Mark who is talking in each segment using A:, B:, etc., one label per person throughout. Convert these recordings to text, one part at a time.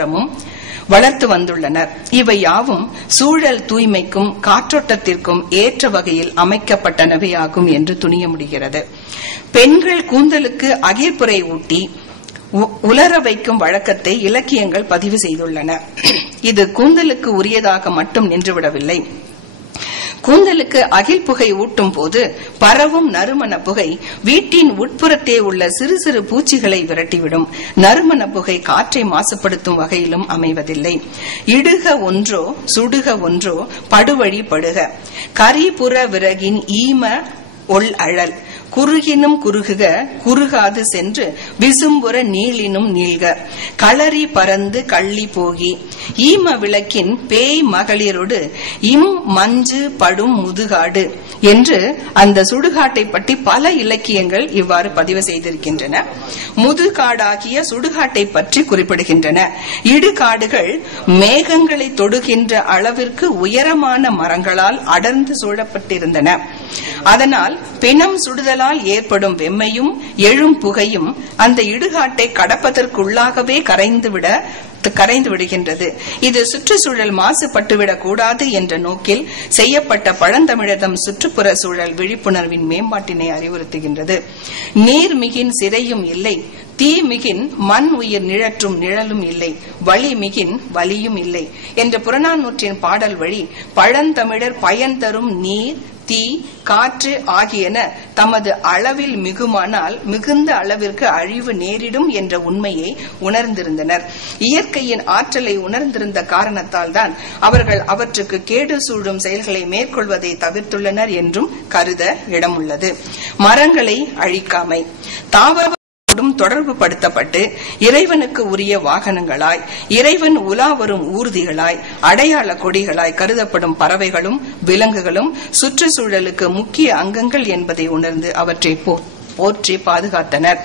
A: புறமும் வளர்த்து வந்துள்ளனர். இவை யாவும் சூழல் தூய்மைக்கும் காற்றோட்டத்திற்கும் ஏற்ற வகையில் அமைக்கப்பட்டனவையாகும் என்று துணிய முடிகிறது. பெண்கள் கூந்தலுக்கு அகிர்புரை ஊட்டி உலர வைக்கும் வழக்கத்தை இலக்கியங்கள் பதிவு செய்துள்ளன. இது கூந்தலுக்கு உரியதாக மட்டும் நின்றுவிடவில்லை. கூந்தலுக்கு அகில் புகை ஊட்டும் போது பரவும் நறுமண புகை வீட்டின் உட்புறத்தே உள்ள சிறு சிறு பூச்சிகளை விரட்டிவிடும். நறுமண புகை காற்றை மாசுபடுத்தும் வகையிலும் அமைவதில்லை. இடுக ஒன்றோ சுடுக ஒன்றோ படுவழி படுக. கரிபுற விறகின் ஈம ஒள் அழல். குறுகினும் குறுகுக குறுகாது சென்று விசும்புற நீளினும் நீள்க. களரி பறந்து கள்ளி போகி ஈம விளக்கின் பேய் மகளிரோடு இம் மஞ்சு படும் முதுகாடு என்று அந்த சுடுகாட்டை பற்றி பல இலக்கியங்கள் இவ்வாறு பதிவு செய்திருக்கின்றன. முதுகாடாகிய சுடுகாட்டை பற்றி குறிப்பிடுகின்றன. இடுகாடுகள் மேகங்களை தொடுகின்ற அளவிற்கு உயரமான மரங்களால் அடர்ந்து சூழப்பட்டிருந்தன. அதனால் பிணம் சுடுதலால் ஏற்படும் வெம்மையும் எழும் புகையும் அந்த இடுகாட்டை கடப்பதற்குள்ளாகவே கரைந்துவிட கரைந்து விடுகின்றது இது சுற்றுச்சூழல் மாசுபட்டுவிடக் கூடாது என்ற நோக்கில் செய்யப்பட்ட பழந்தமிழதம் சுற்றுப்புற சூழல் விழிப்புணர்வின் மேம்பாட்டினை அறிவுறுத்துகின்றது. நீர்மிகின் சிறையும் இல்லை. தீமிகின் மண் உயிர் நிழற்றும் நிழலும் இல்லை. வழி மிகின் வலியும் இல்லை. என்ற புறநானூற்றின் பாடல் வழி பழந்தமிழர் பயன் தரும் நீர் தீ காற்று ஆகியன தமது அளவில் மிகுமானால் மிகுந்த அளவிற்கு அழிவு நேரிடும் என்ற உண்மையை உணர்ந்திருந்தனர். இயற்கையின் ஆற்றலை உணர்ந்திருந்த காரணத்தால் தான் அவர்கள் அவற்றுக்கு கேடு சூழும் செயல்களை மேற்கொள்வதை தவிர்த்துள்ளனர் என்றும் கருத இடமுள்ளது. மரங்களை அழிக்காமை. தாவர ோடும் தொடர்பு படுத்தப்பட்டு இறைவனுக்கு உரிய வாகனங்களாய் இறைவன் உலா வரும் ஊர்திகளாய் அடையாள கொடிகளாய் கருதப்படும் பறவைகளும் விலங்குகளும் சுற்றுச்சூழலுக்கு முக்கிய அங்கங்கள் என்பதை உணர்ந்து அவற்றை போற்றி பாதுகாத்தனர்.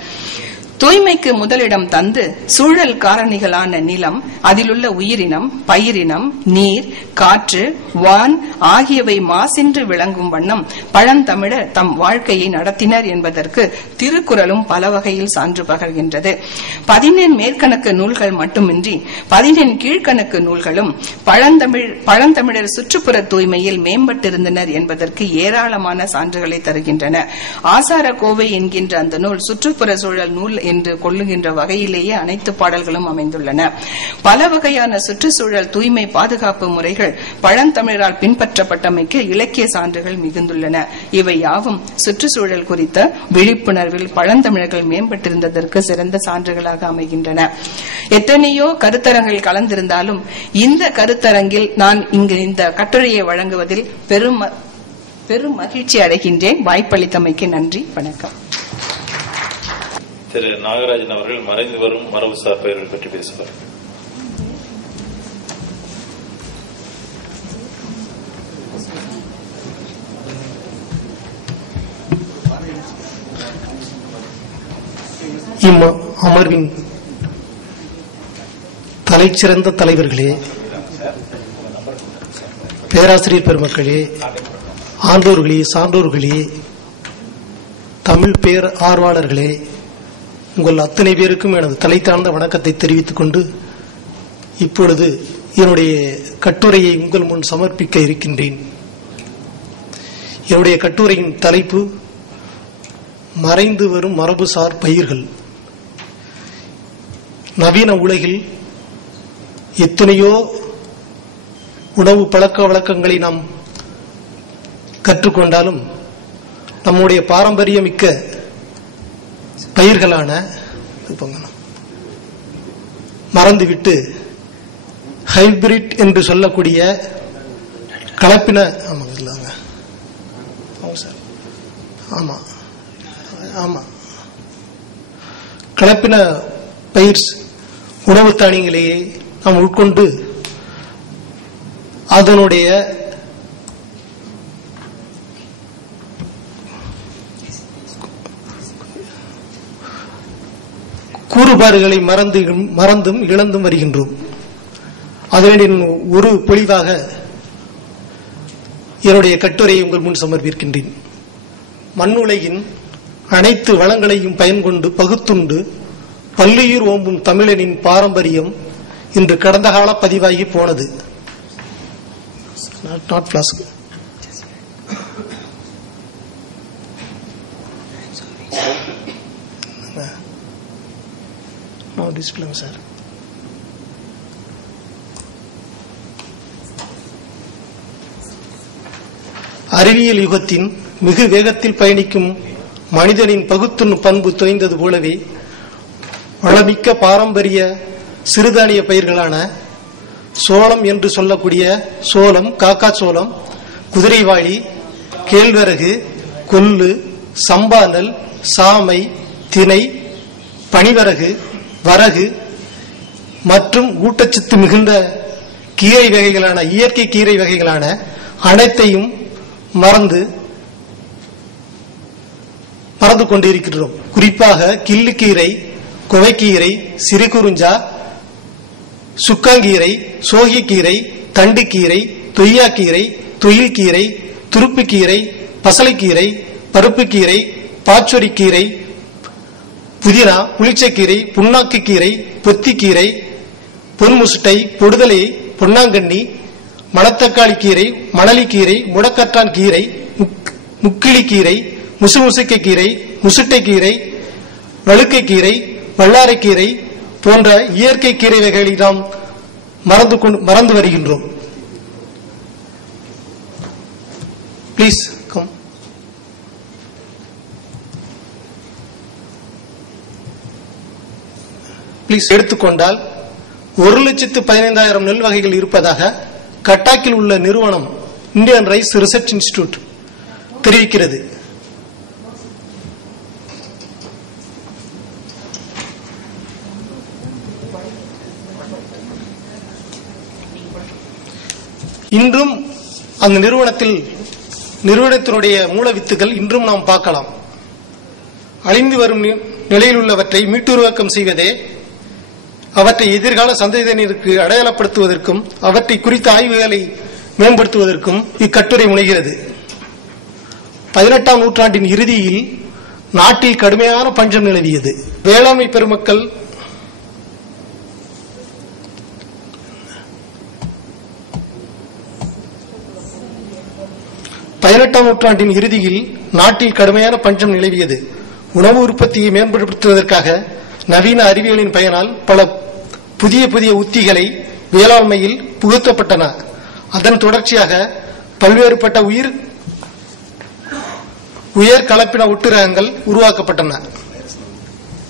A: தூய்மைக்கு முதலிடம் தந்து சூழல் காரணிகளான நிலம் அதிலுள்ள உயிரினம் பயிரினம் நீர் காற்று வான் ஆகியவை மாசின்று விளங்கும் வண்ணம் பழந்தமிழர் தம் வாழ்க்கையை நடத்தினர் என்பதற்கு திருக்குறளும் பல வகையில் சான்று பகர்கின்றது. பதினெண் மேற்கணக்கு நூல்கள் மட்டுமின்றி பதினெண் கீழ்கணக்கு நூல்களும் பழந்தமிழ் பழந்தமிழர் சுற்றுப்புற தூய்மையில் மேம்பட்டிருந்தனர் என்பதற்கு ஏராளமான சான்றுகளை தருகின்றன. ஆசார கோவை என்கின்ற அந்த நூல் சுற்றுப்புற சூழல் நூல் என்று கொள்ளுகின்ற வகையிலேயே அனைத்து பாடல்களும் அமைந்துள்ளன. பல வகையான சுற்றுச்சூழல் தூய்மை பாதுகாப்பு முறைகள் பழந்தமிழரால் பின்பற்றப்பட்டமைக்கு இலக்கிய சான்றுகள் மிகுந்துள்ளன. இவை யாவும் சுற்றுச்சூழல் குறித்த விழிப்புணர்வில் பழந்தமிழர்கள் மேம்பட்டிருந்ததற்கு சிறந்த சான்றுகளாக அமைகின்றன. எத்தனையோ கருத்தரங்கில் கலந்திருந்தாலும் இந்த கருத்தரங்கில் நான் இங்கு இந்த கட்டுரையை வழங்குவதில் பெரும் பெரும் மகிழ்ச்சி அடைகின்றேன். வாய்ப்பளித்தமைக்கு நன்றி. வணக்கம்.
B: திரு நாகராஜன் அவர்கள் மறைந்து வரும் மரபுசார் பெயர்கள் பற்றி பேசுவார்.
C: இம் அமர்வின் தலைச்சிறந்த தலைவர்களே பேராசிரியர் பெருமக்களே ஆண்டோர்களே சான்றோர்களே தமிழ் பேர் ஆர்வலர்களே உங்கள் அத்தனை பேருக்கும் எனது தலை தாழ்ந்த வணக்கத்தை தெரிவித்துக் கொண்டு இப்பொழுது என்னுடைய கட்டுரையை உங்கள் முன் சமர்ப்பிக்க இருக்கின்றேன். என்னுடைய கட்டுரையின் தலைப்பு மறைந்து வரும் மரபுசார் பயிர்கள். நவீன உலகில் எத்தனையோ உணவு பழக்க வழக்கங்களை நாம் கற்றுக்கொண்டாலும் நம்முடைய பாரம்பரியமிக்க பயிர்களான இப்போங்க. மறந்துவிட்டு ஹைபிரிட் என்று சொல்லக்கூடிய கலப்பின ஆமாங்க இல்லைங்க. ஆமாம் சார். ஆமாம் ஆமா. கலப்பின பயிர் உணவு தானியங்களையே நாம் உட்கொண்டு அதனுடைய கூறுபாடுகளை மறந்து மறந்தும் இழந்தும் வருகின்றோம். அதனின் ஒரு பொழிவாக என்னுடைய கட்டுரையை உங்கள் முன் சமர்ப்பிக்கின்றேன். மண்ணுலகின் அனைத்து வளங்களையும் பயன்கொண்டு பகுத்துண்டு பல்லுயிர் ஓம்பும் தமிழனின் பாரம்பரியம் இன்று கடந்த கால பதிவாகி போனது. Not flask no display sir அறிவியல் யுகத்தின் மிகு வேகத்தில் பயணிக்கும் மனிதனின் பகுத்துண் பண்பு தொய்ந்தது போலவே வளமிக்க பாரம்பரிய சிறுதானிய பயிர்களான சோளம் என்று சொல்லக்கூடிய சோளம் காக்கா சோளம் குதிரைவாளி கேழ்வரகு கொல்லு சம்பானல் சாமை தினை பனிவரகு வரகு மற்றும் ஊட்டச்சத்து மிகுந்த கீரை வகைகளான இயற்கை கீரை வகைகளான அனைத்தையும் மறந்து மறந்து கொண்டிருக்கிறோம் குறிப்பாக கிள்ளுக்கீரை குவைக்கீரை சிறுகுறிஞ்சா சுக்காங்கீரை சோகிக்கீரை தண்டுக்கீரை தொய்யாக்கீரை தொழில்கீரை துருப்புக்கீரை பசலைக்கீரை பருப்புக்கீரை பாச்சொரிக்கீரை புதினா புளிச்சக்கீரை புண்ணாக்கு கீரை பொத்திக்கீரை பொன்முசுட்டை பொடுதலை பொன்னாங்கண்ணி மணத்தக்காளி கீரை மணலிக்கீரை முடக்கத்தான் கீரை முக்- முக்கிளிக்கீரை முசுமுசுக்கை கீரை முசுட்டை கீரை வழுக்கை கீரை வல்லாரைக்கீரை போன்ற இயற்கை கீரை வகைகளை நாம் மறந்து மறந்து வருகின்றோம். ப்ளீஸ் பிளீஸ் எடுத்துக்கொண்டால் ஒரு லட்சத்து பதினைந்தாயிரம் நெல் வகைகள் இருப்பதாக கட்டாக்கில் உள்ள நிறுவனம் இந்தியன் ரைஸ் ரிசர்ச் இன்ஸ்டிடியூட் தெரிவிக்கிறது. இன்றும் அந்த நிறுவனத்தில் நிறுவனத்தினுடைய மூல வித்துகள் இன்றும் நாம் பார்க்கலாம். அழிந்து வரும் நிலையில் உள்ளவற்றை மீட்டுருவாக்கம் செய்வதே அவற்றை எதிர்கால சந்ததியினருக்கு அடையாளப்படுத்துவதற்கும் அவற்றை குறித்த ஆய்வுகளை மேம்படுத்துவதற்கும் இக்கட்டுரை முனைகிறது. பதினெட்டாம் நூற்றாண்டின் இறுதியில் நாட்டில் கடுமையான பஞ்சம் நிலவியது. வேளாண்மை பெருமக்கள் பதினெட்டாம் நூற்றாண்டின் இறுதியில் நாட்டில் கடுமையான பஞ்சம் நிலவியது. உணவு உற்பத்தியை மேம்படுத்துவதற்காக நவீன அறிவியலின் பயனால் பல புதிய புதிய உத்திகளை வேளாண்மையில் புகுத்தப்பட்டன. அதன் தொடர்ச்சியாக பல்வேறுபட்ட உயிர் உயர் கலப்பின ஒட்டுரகங்கள் உருவாக்கப்பட்டன.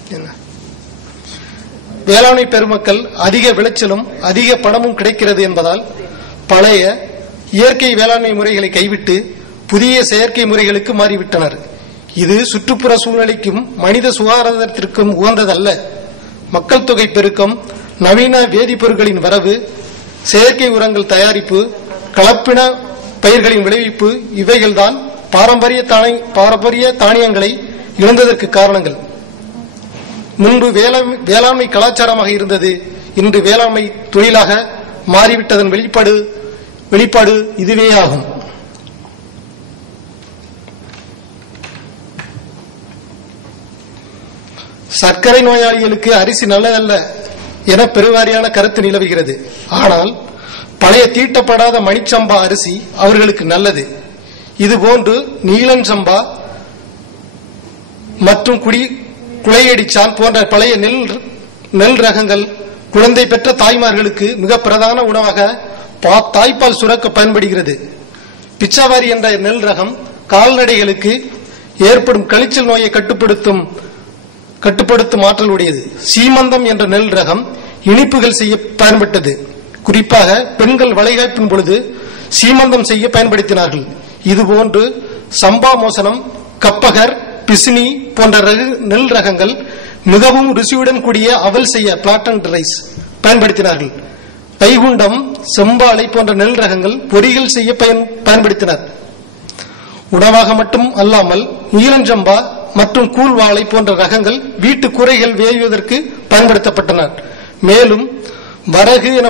C: என்ன? வேளாண்மை பெருமக்கள் அதிக விளைச்சலும் அதிக பணமும் கிடைக்கிறது என்பதால் பழைய இயற்கை வேளாண்மை முறைகளை கைவிட்டு புதிய செயற்கை முறைகளுக்கு மாறிவிட்டனர். இது சுற்றுப்புற சூழ்நிலைக்கும் மனித சுகாதாரத்திற்கும் உகந்ததல்ல. மக்கள் தொகை பெருக்கம் நவீன வேதிப்பொருட்களின் வரவு செயற்கை உரங்கள் தயாரிப்பு கலப்பின பயிர்களின் விளைவிப்பு இவைகள்தான் பாரம்பரிய பாரம்பரிய தானியங்களை இழந்ததற்கு காரணங்கள். முன்பு வேளாண்மை வேளாண்மை கலாச்சாரமாக இருந்தது. இன்று வேளாண்மை தொழிலாக மாறிவிட்டதன் வெளிப்பாடு வெளிப்பாடு இதுவே ஆகும் சர்க்கரை நோயாளிகளுக்கு அரிசி நல்லதல்ல என பெருவாரியான கருத்து நிலவுகிறது. ஆனால் பழைய தீட்டப்படாத மணிச்சம்பா அரிசி அவர்களுக்கு நல்லது. இதுபோன்று நீலஞ்சம்பா மற்றும் குடி குளையடிச்சான் போன்ற பழைய நெல் நெல் ரகங்கள் குழந்தை பெற்ற தாய்மார்களுக்கு மிக பிரதான உணவாக பா- தாய்ப்பால் சுரக்க பயன்படுகிறது. பிச்சாவாரி என்ற நெல் ரகம் கால்நடைகளுக்கு ஏற்படும் கழிச்சல் நோயை கட்டுப்படுத்தும் கட்டுப்படுத்தும் ஆற்றல் உடையது சீமந்தம் என்ற நெல் ரகம் இனிப்புகள் செய்ய பயன்பட்டது. குறிப்பாக பெண்கள் வளைகாப்பின் பொழுது சீமந்தம் செய்ய பயன்படுத்தினார்கள். இதுபோன்று சம்பா மோசனம் கப்பகர் பிசினி போன்ற நெல் ரகங்கள் மிகவும் ருசியுடன் கூடிய அவல் செய்ய பிளாட்டன் ரைஸ் பயன்படுத்தினார்கள். வைகுண்டம் செம்பாலை போன்ற நெல் ரகங்கள் பொறிகள் செய்ய பயன் பயன்படுத்தினர். உணவாக மட்டும் அல்லாமல் நீலஞ்சம்பா மற்றும் கூழ்வாழை போன்ற ரகங்கள் வீட்டு குறைகள் வேய்வதற்கு பயன்படுத்தப்பட்டன. மேலும் வரகு என